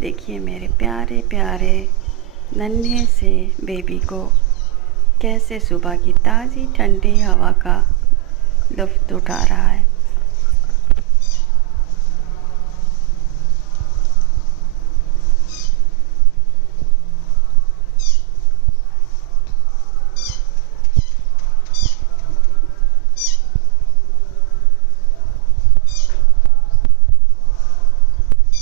देखिए मेरे प्यारे प्यारे नन्हे से बेबी को कैसे सुबह की ताज़ी ठंडी हवा का लुत्फ़ उठा रहा है।